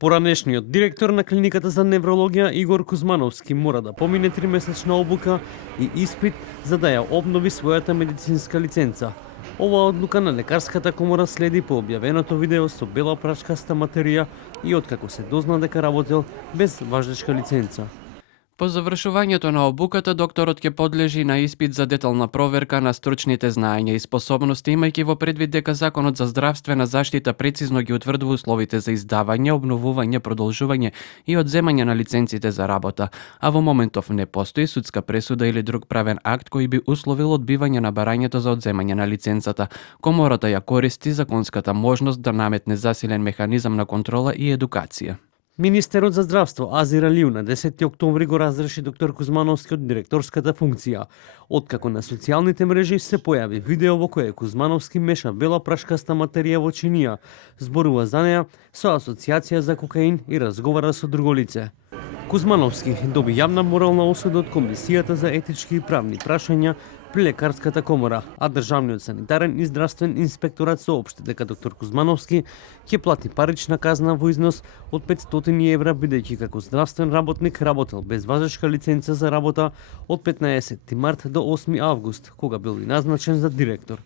Поранешниот директор на клиниката за неврологија Игор Кузмановски мора да помине 3-месечна обука и испит за да ја обнови својата медицинска лиценца. Оваа одлука на лекарската комора следи по објавеното видео со бела прашкаста материја и откако се дозна дека работел без важечка лиценца. По завршувањето на обуката, докторот ќе подлежи на испит за детална проверка на стручните знаења и способности, имајќи во предвид дека Законот за здравствена заштита прецизно ги утврдува условите за издавање, обновување, продолжување и одземање на лиценците за работа, а во моментов не постои судска пресуда или друг правен акт кој би условил одбивање на барањето за одземање на лиценцата. Комората ја користи законската можност да наметне засилен механизам на контрола и едукација. Министерот за здравство Азир Алиу на 10 октомври го разреши доктор Кузмановски од директорската функција, откако на социјалните мрежи се појави видео во кое Кузмановски меша бела прашкаста материја во чинија, зборува за неа со асоциација за кокаин и разговара со друго лице. Кузмановски доби јавна морална осуда од Комисијата за етички и правни прашања при лекарската комора, а Државниот санитарен и здравствен инспекторат соопшти дека доктор Кузмановски ќе плати парична казна во износ од 500 евра бидејќи како здравствен работник работел без важечка лиценца за работа од 15 март до 8 август, кога бил и назначен за директор.